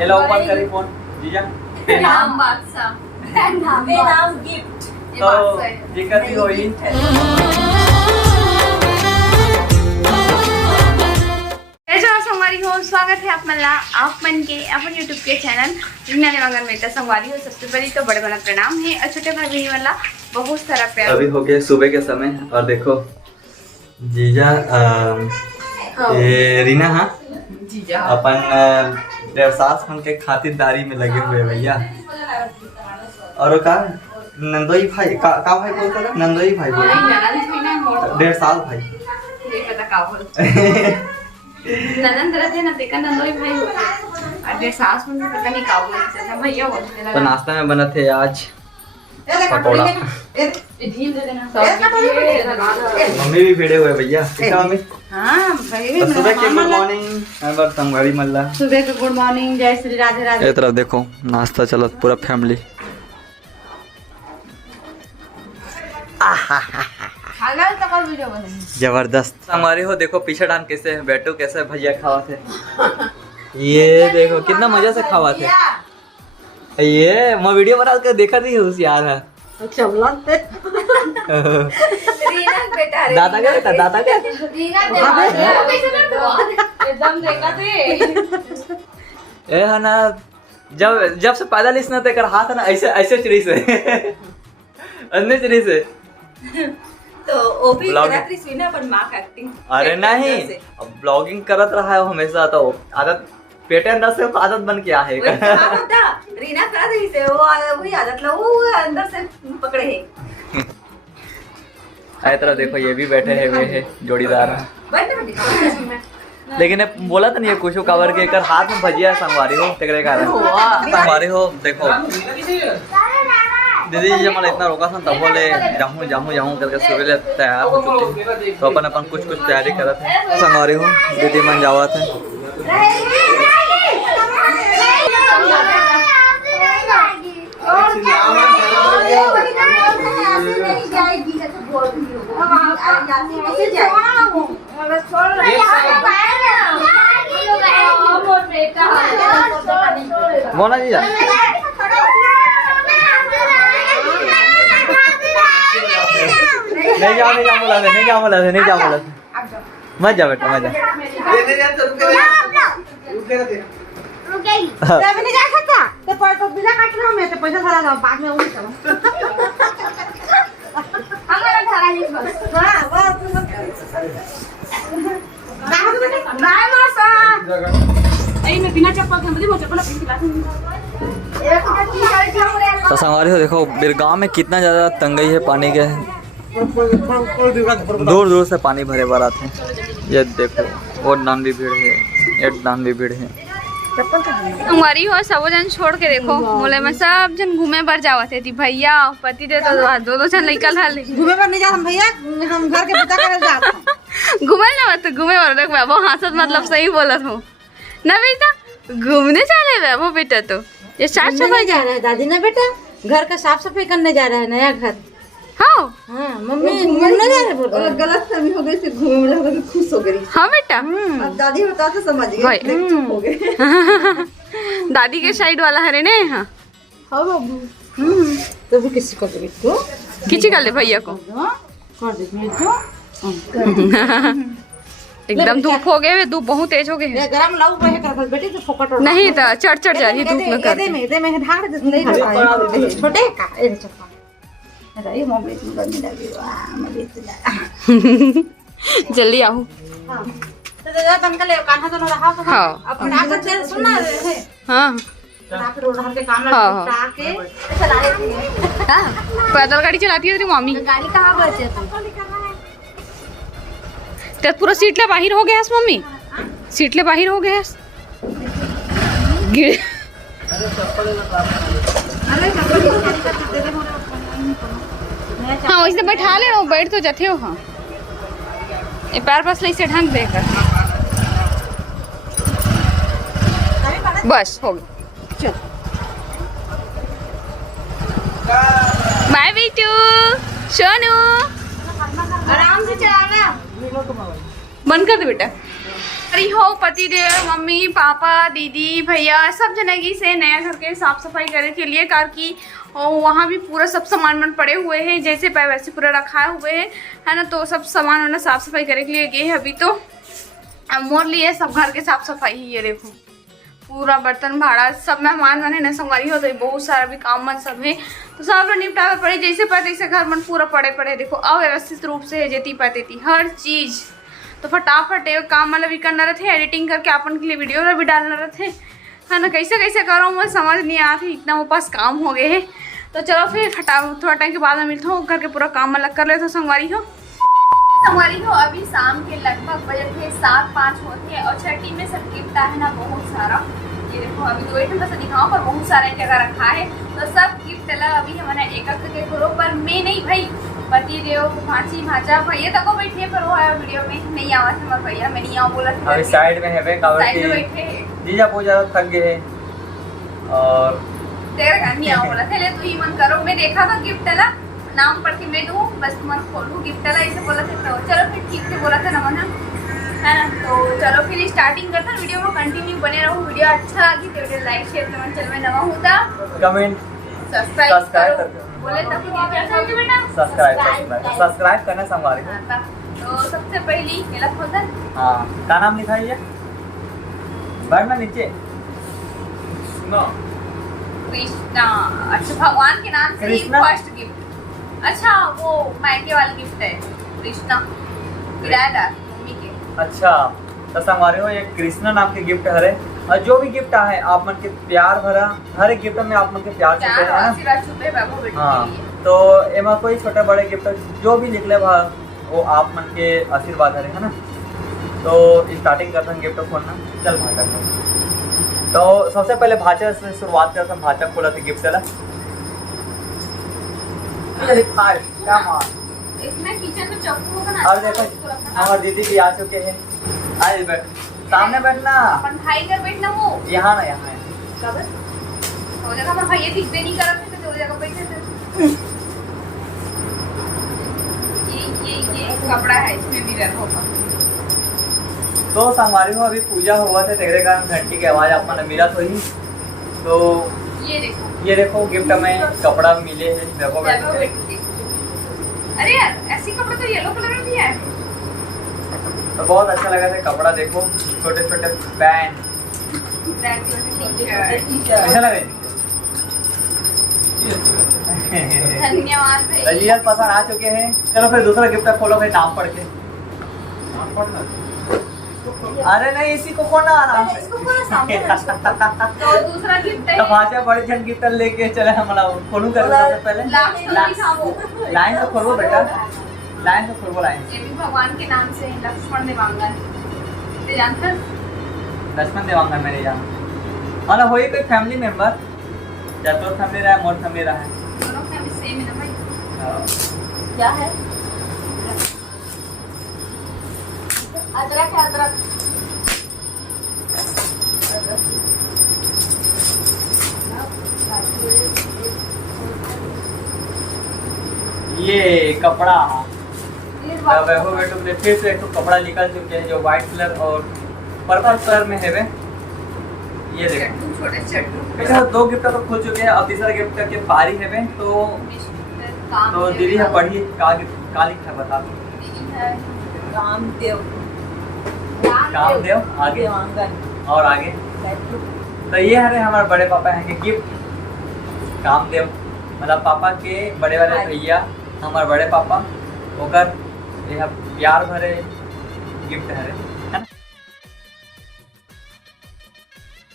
ये लो ओपन करी फोन जीजा नाम बादशाह नाम गिफ्ट तो दिक्कत ही हुई। संगवारी हो स्वागत है आप मल्ला आप मन के अपन यूट्यूब के चैनल रीना नेवांगन में संगवारी हो। सबसे पहले तो बड़े बड़ा प्रणाम है और छोटे भाई बहन वाला बहुत सारा प्यार। अभी हो गया सुबह के समय और देखो जीजा ये रीना हाँ जीजा अपन व्यवसाय खन के खातिरदारी में लगे हुए भैया। और का नंदोई भाई का भाई बोलते हैं नंदोई भाई बोलते हैं 1.5 साल भाई ये पता का बोल ननंद रहते ना तेका नंदोई भाई होते और मेरे सास में पता नहीं का बोलते थे भैया बोलते थे। तो नाश्ता में बना थे आज पकौड़ा। ढील दे देना सब मम्मी भी भिड़े हुए भैया ठीक है मम्मी। हाँ भाई तो सुबह के गुड मॉर्निंग मैं बार संगवारी मल्ला सुबह के गुड मॉर्निंग जय श्री राधे राधे। ये तरफ देखो नाश्ता चला पूरा फैमिली। अगर तक वीडियो बने जबरदस्त संगवारी हो। देखो पीछे डांस कैसे बैठो कैसे भैया खावा थे। ये देखो कितना मजा से खावा थे। ये मैं वीडियो बना के देखा नहीं होशियार है। रीना बेटा दादा क्या बेटा दादा क्या रीना एकदम देखा थे ए है ना जब से पैदल इसने तेकर हाथ है ना ऐसे ऐसे चिड़ी से अन्य चिड़ी से तो वो भी Vlog- करत रही सीना पर मां का एक्टिंग। अरे नहीं अब ब्लॉगिंग करत रहा है हमेशा तो आदत पेटे अंदर से आदत बन के आ है। वही कहा था रीना कर रही से वो वही आदत लो वो अंदर से पकड़े है। आए तरह देखो ये भी बैठे हैं वे है जोड़ीदार है। बैठ ना दिखा लेकिन ये बोला तो नहीं है कुछ कवर के कर हाथ में भजिया संगवारी हो तेरे का संगवारी हो। देखो दीदी जी हमारा इतना रोका था तब बोले जाऊँ जाऊँ जाऊँ करके सुबह तैयार हो चुके तो अपन कुछ तैयारी करा थे संगवारी हो। दीदी मन जावा थे बोला जी जा नहीं जाओ बोला थे नहीं जाओ बोला थे मत जा बेटा मत जा। नहीं जा सकता तो पैसा बिना काट रहा मैं तो पैसा सारा दो बाद में उठ जाऊं। हमारा थारा ही बस हां बस बाय मासा आई मैं बिना चप्पल के मुझे चप्पल पहन के लाऊं। तो संगवारी हो देखो बिरगांव में कितना ज़्यादा तंगई है पानी के। दूर दूर से पानी भरे बार आते हैं। ये देखो और दान भी भीड़ है एक दान भी भीड़ है। हमारी हो सब जन छोड़ के देखो मोले में सब जन घूमे पर जावत थी भैया पति दे तो दो जन निकल हाल घूमे पर नहीं जा हम भैया हम घर के पता करे जाते घूमे ना मत घूमे पर देख वो हासत मतलब सही बोलत हो ना बेटा घूमने चले वे वो बेटा तो ये साफ सफाई जा रहा है दादी ना बेटा घर का साफ सफाई करने जा रहा है नया घर। हाँ हाँ मम्मी घूमने जा रहे बोल गलत फहमी हो गई, फिर घूमे में लगा खुश हो गई। हाँ बेटा अब दादी बता तो समझ गए, भाई। लेकिन चुप हो गए। दादी के साइड वाला है ने हाँ हाँ बाबू तो भी किसी को भी तो खींची कर ले भैया को कर दे तो एकदम धूप हो गए धूप बहुत तेज हो गए ये गरम लाऊ पे कर बेटी तो फोकट नहीं तो चढ़ जा रही धूप में कर दे में ढाक दे नहीं छोटे का ए चप्पा अरे मम्मी तू लगने लगी वाह मजे से जल्दी आओ तो दादा तनका ले कान्हा तो रहा तो हाँ अब ढाक के सुनना है हाँ ढाक रोड हर के काम हाँ। लगा के पैदल गाड़ी चलाती है तेरी मम्मी गाड़ी कहां बचे तुम ते पूरा सीटले बाहर हो गया मम्मी सीटले बाहर हो गया गिर हाँ वैसे बैठा ले रहा बैठ तो जाते हो। हाँ ये पैर बस ले से ढंग देकर बस हो गया। बाय बेटू सोनू आराम से चलाना बंद कर दे बेटा अरे हो पति देव मम्मी पापा दीदी भैया सब जनेगी से नया घर के साफ सफाई करे के लिए कार की और वहाँ भी पूरा सब सामान पड़े हुए हैं जैसे पाए वैसे पूरा रखा हुए है ना। तो सब सामान वाना साफ सफाई करे के लिए गए हैं अभी। तो मोर लिए सब घर के साफ सफाई ही, ये देखो पूरा बर्तन भाड़ा सब मेहमान बने न संगवारी हो तो बहुत सारा भी काम मन सब है तो सब लोग निपटावे पड़े जैसे पाए तैसे घर मन पूरा पड़े देखो अव्यवस्थित रूप से जेती पाते थी हर चीज़। तो फटाफट ये काम मतलब भी करना रहते एडिटिंग करके अपन के लिए वीडियो भी डालना रहते है ना। कैसे कैसे करो मुझे समझ नहीं आती इतना वो पास काम हो गए है। तो चलो फिर थोड़ा टाइम के बाद में मिलता हूँ करके पूरा काम अलग कर लेते संगवारी हो। अभी शाम के लगभग बजे थे 7-5 होते हैं और छठी में सब गिफ्ट है ना बहुत सारा। ये देखो अभी 2 घंटा से दिखाऊँ पर बहुत सारा जगह रखा है तो सब गिफ्ट अलग अभी हमारे एक के करो पर मैं नहीं भाई पति देव भांची भांचा भैया तक बैठे पर वो है वीडियो में नहीं आवा था हमारे भैया मैं नहीं आऊँ बोला था अभी साइड में है साइड में बैठे जीजा बहुत ज्यादा थक गए हैं और तेरे घर नहीं आऊँ बोला था ले तू ही मन करो। मैं देखा था गिफ्ट वाला नाम पढ़ के मैं दूँ बस मन खोलूँ गिफ्ट वाला ऐसे बोला था तो चलो फिर ठीक से बोला था ना मन है ना। तो चलो फिर स्टार्टिंग करता वीडियो में कंटिन्यू बने रहूँ। वीडियो अच्छा लगी तो लाइक शेयर कमेंट चल मैं नवा होता कमेंट सब्सक्राइब करो बोले तब बेटा सब्सक्राइब करना संगवारी हो। तो सबसे पहली केला खोदन हाँ क्या नाम लिखा है ये बैठ में नीचे सुनो कृष्णा। अच्छा भगवान के नाम से कृष्णा? फर्स्ट गिफ्ट अच्छा वो मायके वाला गिफ्ट है कृष्णा किराएदार मम्मी के। अच्छा तो संगवारी हो ये कृष्णा नाम के गिफ्ट हरे और जो भी गिफ्ट है आप मन के प्यार भरा हर एक गिफ्ट में आप मन के प्यार छुपे है आशीर्वाद छुपे बाबू बेटी हाँ। के लिए। तो एमा कोई छोटे बड़े गिफ्ट जो भी निकले वो आप मन के आशीर्वाद है ना। तो स्टार्टिंग करते हैं गिफ्ट खोलना चल भाचा खोल। तो सबसे पहले भाचा से शुरुआत करते हैं भाचा खोला थे गिफ्ट वाला क्या मार इसमें किचन में चाकू होगा ना और देखो हमारे दीदी भी आ चुके हैं आइए बैठ सामने बैठना अपन भाई कर बैठना वो यहाँ ना यहाँ कब हो जाएगा मैं भैया दिखते नहीं कर रहे थे तो हो जाएगा बैठे थे। ये कपड़ा है इसमें भी रखो तो संगवारी हो अभी पूजा हुआ था तेरे कारण घंटी की आवाज आप मन मिला तो ही तो ये देखो गिफ्ट में कपड़ा मिले हैं देखो अरे यार ऐसी कपड़ा तो येलो कलर में भी है तो बहुत अच्छा लगा था कपड़ा देखो छोटे छोटे पैंट अच्छा लगा धन्यवाद भाई रियल पसंद आ चुके हैं। चलो फिर दूसरा गिफ्ट खोलो भाई नाम पढ़ के अरे नहीं इसी को खोलना आराम से तो दूसरा गिफ्ट है तो भाषा बड़े जन गिफ्ट लेके चले हमारा खोलू कर सबसे पहले लाइन से खोलो बेटा लाइन से खोलो लाइन ये भी भगवान के नाम से लक्ष्मण देवांगन ते जानते लक्ष्मण देवांगन मेरे यहाँ मतलब हो कोई फैमिली मेंबर या तो फैमिली रहा है मोर फैमिली रहा है दोनों फैमिली सेम है ना भाई। क्या है अदरक है अदरक ये कपड़ा फिर से एक कपड़ा निकल चुके हैं जो व्हाइट कलर और पर्पल कलर में है वे ये देखो छोटे चट्टू ऐसा 2 गिफ्ट तो खुल चुके हैं अब तीसरा गिफ्ट के पारी है वे तो दीदी है पढ़ी का लिखा है बता रामदेव कामदेव आगे और आगे तो ये है हमारे बड़े पापा हैं कि गिफ्ट कामदेव मतलब पापा के बड़े वाले भैया हमारे बड़े पापा होकर यह प्यार भरे गिफ्ट है ना।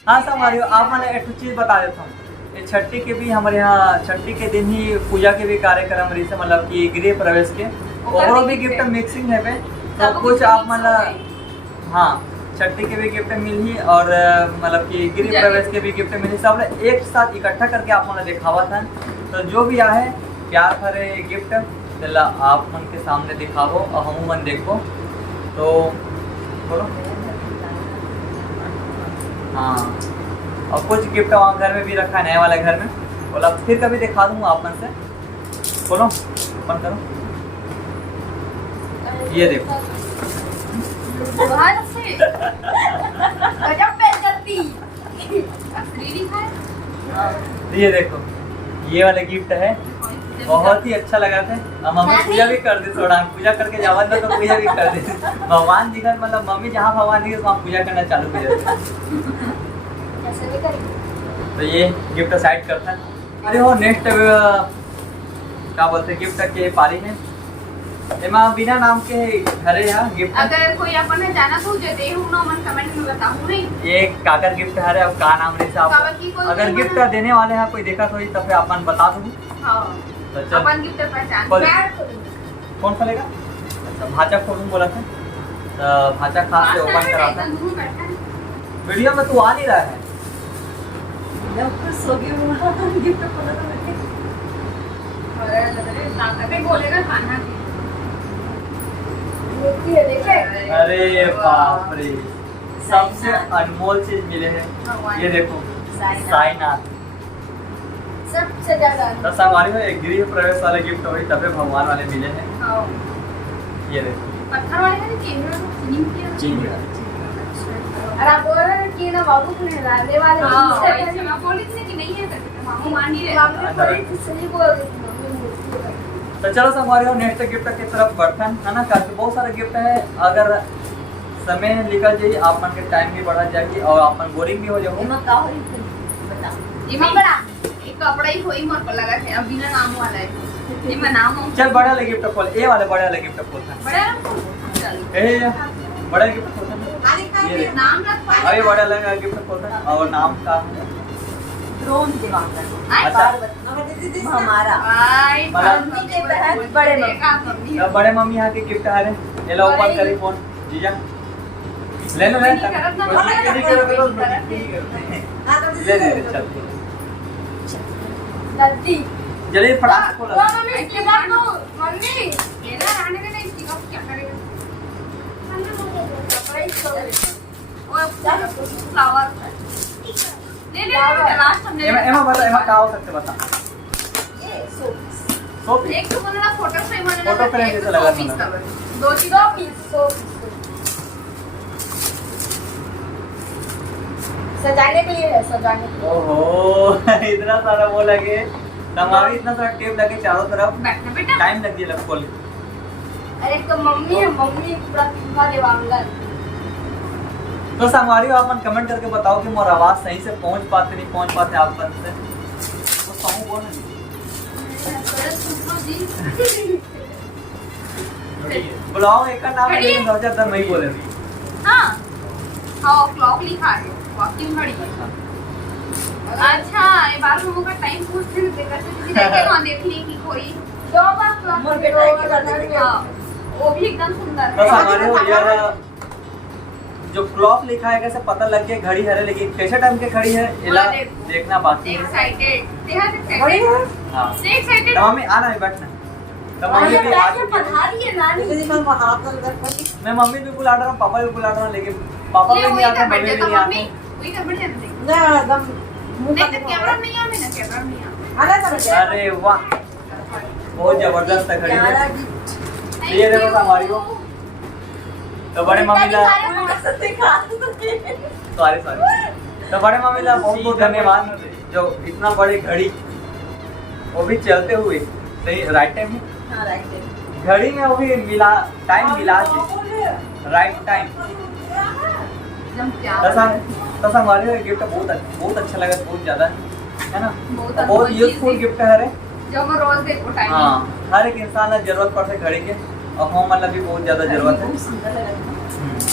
हाँ सब हमारी आप मैंने एक चीज़ बता देता हूँ ये छठी के भी हमारे यहाँ छठी के दिन ही पूजा के भी कार्यक्रम रही से मतलब कि गृह प्रवेश के और भी गिफ्ट मिक्सिंग है पे तो कुछ आप मतलब हाँ छठी के भी गिफ्ट मिली और मतलब कि गृह प्रवेश के भी गिफ्ट मिली सब एक साथ इकट्ठा करके आप मैंने दिखावा था। तो जो भी आए प्यार भरे गिफ्ट चला आप मन के सामने दिखावो और हम मन देखो तो बोलो हाँ और कुछ गिफ्ट वहाँ घर में भी रखा है नए वाले घर में बोला फिर कभी दिखा दूंगा आप मन से बोलो ओपन करो ये देखो बाहर से के गजब बेइज्जती असली लिखा है। ये देखो, ये वाला गिफ्ट है, बहुत ही अच्छा लगा था। अब मम्मी पूजा भी कर दी, थोड़ा पूजा करके जावन तो पूजा भी कर दी। भगवान जी का मतलब मम्मी जहाँ भगवान जी वहाँ पूजा करना चालू कर देते। तो ये गिफ्ट साइड करता है। अरे वो नेक्स्ट क्या बोलते हैं गिफ्ट के पारी है एमा बिना नाम के घरे यहाँ गिफ्ट। अगर कोई अपन ने जाना तो जे दे हूं ना मन कमेंट में बताऊं नहीं। ये काकर गिफ्ट है, अब का नाम रहे साहब। काकर की कोई अगर नहीं गिफ्ट है। देने वाले हैं कोई देखा तो तब फिर अपन बता दो। हां तो चल अपन गिफ्ट पहचान खोल। मैं कौन खोलेगा? अच्छा भाचा खोलूं बोला था, तो भाचा खास से ओपन करा था। वीडियो में तू आ नहीं रहा है। मैं खुश हो गई हूँ गिफ्ट खोला तो मैंने। अरे ताकत बोलेगा खाना की मूर्ति है देखे। अरे बाप रे, सबसे अनमोल चीज मिले हैं। ये देखो साईनाथ। सबसे ज्यादा तो हमारे में एक गृह प्रवेश वाले गिफ्ट हुई तबे भगवान वाले मिले हैं। ये देखो पत्थर वाले का केंद्र में फिनिंग किया। जी और आप बोल रहे हैं कि ना बाबू को नहलाने वाले हां वैसे मैं बोली थी कि नहीं है करके मामू मान नहीं रहे। मामू बोली थी सही बोल रही थी मम्मी मूर्ति है। तो चलो हमारे नेक्स्ट गिफ्ट की तरफ बढ़ते हैं, है ना। काफी बहुत सारे गिफ्ट है, अगर समय निकल जाए आप मन के टाइम भी बढ़ा जाएगी और अपन बोरिंग भी हो जाओगे। एमा का हो रही थी बता। ये कपड़ा एक कपड़ा ही कोई मोर पर लगा है अब बिना नाम वाला है। ये मैं नाम हूं चल बड़ा वाले गिफ्ट खोल, ये वाले बड़े वाले गिफ्ट खोलते हैं। बड़ा चल ए बड़ा गिफ्ट खोलते हैं। ये देख नाम रख पाए। अभी बड़ा वाला गिफ्ट खोलते हैं और नाम का ड्रोन दिवाकर अच्छा हमारा आई मतलब- के तहत बड़े मम्मी। तो बड़े मम्मी यहाँ के गिफ्ट आ रहे हैं। ये लो ओपन करी फोन जीजा ले लो ले ले ले चल दादी जल्दी फटाक से खोलो। मम्मी इसके बाद तो मम्मी ये ना रहने देना इसकी कब क्या करेगा। और फ्लावर ले ले लास्ट हमने एमा बता, एमा का हो सकते बता। ये सोप सोप एक तो बोलना फोटो फ्रेम वाला फोटो फ्रेम जैसा लगा था। दो चीज सोप सजाने के लिए है, सजाने के लिए। ओहो इतना सारा वो लगे, हमारी इतना सारा टेप लगे चारों तरफ, बैठना बेटा टाइम लग गया लग खोल। अरे तो मम्मी है, मम्मी पूरा पिंगा देवांगन। तो संगवारी आप मन कमेंट करके बताओ कि मोर आवाज सही से पहुंच पाते नहीं पहुंच पाते आप तक से। वो सॉन्ग बोल बुलाओ एक का नाम है लेकिन 2010 नहीं बोले थे। हाँ हाँ क्लॉक लिखा है वॉकिंग घड़ी। अच्छा ये बार हम का टाइम पूछते थे देखे वहाँ देख ली कि कोई दो बार क्लॉक मोर बेटा की करना है। हाँ वो भी एकदम सुंदर बस है। हमारे हो यार जो क्लॉक लिखा है कैसे पता लग गया घड़ी है लेकिन कैसे टाइम के घड़ी है इला देखना बाकी है। एक्साइटेड तेरा बड़ी एक्साइटेड है। हाँ से एक्साइटेड तो मम्मी आना है बैठना। तो मम्मी भी आ चुकी है। पढ़ा रही है नानी। मैं मम्मी भी बुला रहा हूँ पापा भी बुला रहा हूँ लेकिन पापा भी नहीं आते मम्मी भी नहीं आते। वही कर बैठ जाते ना एकदम मुंह नहीं तो कैमरा नहीं आ मैं ना कैमरा नहीं आ आना तो अरे वाह बहुत जबरदस्त है घड़ी है। ये देखो हमारी हो तो बड़े मम्मी ला सॉरी तो बड़े मम्मी ला बहुत बहुत धन्यवाद जो इतना बड़ी घड़ी वो भी चलते हुए सही राइट टाइम में घड़ी में वो भी मिला टाइम मिला के राइट टाइम। एकदम प्यार दस हमारे गिफ्ट बहुत अच्छा लगा बहुत ज्यादा है ना। बहुत बहुत यूजफुल गिफ्ट है रे। जो मैं रोज देखो टाइम हाँ हर एक इंसान को जरूरत पड़ता है घड़ी के और हम मतलब भी बहुत ज्यादा जरूरत है।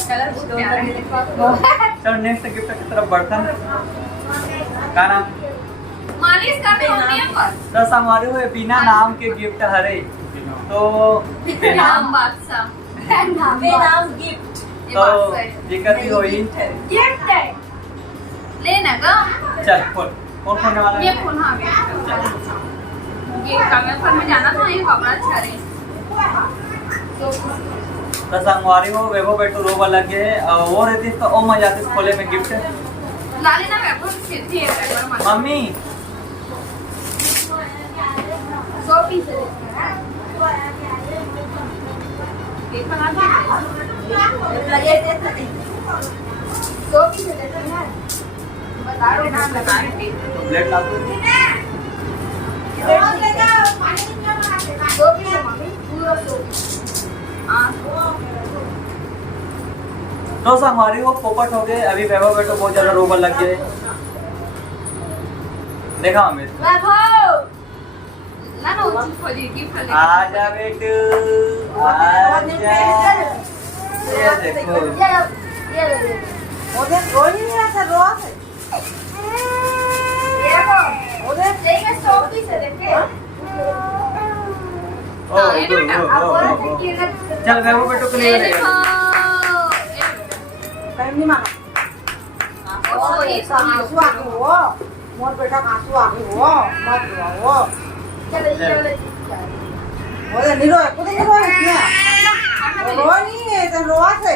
कलर बहुत प्यारा है चलो नेक्स्ट गिफ्ट की तरफ बढ़ते हैं। क्या नाम मालिश करते होती है पर दस हमारे हुए बिना नाम के गिफ्ट हरे तो नाम बादशाह बेनाम गिफ्ट ये तो बादशाह है दिक्कत ही हुई। गिफ्ट है। लेना गा चल खोल कौन खोलने वाला ये है? फोन आ गया ये कागज पर में जाना था ये कपड़ा अच्छा रही तो संगवारी हो वेबो बेटू रोबा लगे वो रहती तो ओ मजा आती खोले में गिफ्ट। लाली ना मैं बहुत सीधी है मम्मी 100 पीस है ये बना दे लगे थे दो पीस दे दो ना, बता रहे ना बता रहे। प्लेट ला दो। दो पीस है मम्मी, पूरा दो। हाँ तो हमारी वो पोपट हो गए। अभी वैभव बेटो बहुत ज्यादा रोबल लग गए। देखा अमित, ना ना उची खोली की खोली। आजा बेटू आजा। ये देखो ओदे रोई नहीं आता रोज ये देखो उधर लेंगे 100 पीस है देखे। ओ चल वैभव बेटो को ले ये ले। देखो टाइम नहीं मांगा ओ ये आंसू आ गए वो मोर बेटा आंसू आ गए वो मत रोओ चलो चलो ओदे नहीं रोए खुद नहीं रोए क्या रो नहीं है तो रोआ से